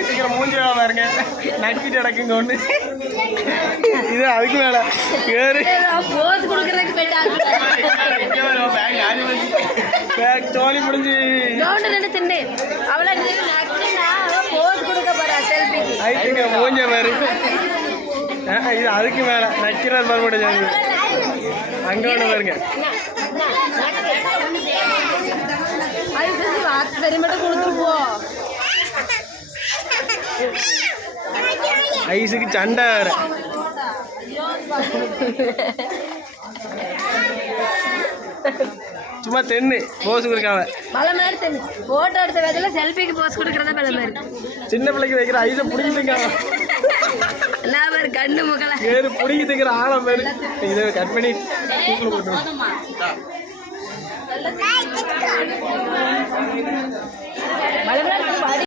சீக்கிரம் பாருங்க நக்கிட்டு கிடக்குங்க ஒண்ணு இது அதுக்கு மேல ஏறு பேக் தோலி முடிஞ்சு ரெண்டு தின்னு அவளை போஸ் கொடுக்க போறா மூஞ்ச பாரு. இது அதுக்கு மேல. நக்கிறது பாரு மட்டும் அங்க ஒண்ணு பாருங்க. போ ஐஸுக்கு சண்டை வேற. சும்மா தென்னு போஸ் கொடுக்காம. பல மாதிரி தென்னு போட்டோ எடுத்த வேதில் செல்ஃபிக்கு போஸ் கொடுக்கறதா பல மாதிரி சின்ன பிள்ளைக்கு வைக்கிற ஐஸை பிடிக்கிட்டுங்க நான் பேர் கண்ணு முகல. பேர் புடிக்கிறதுக்கு ஆழம் கட் பண்ணி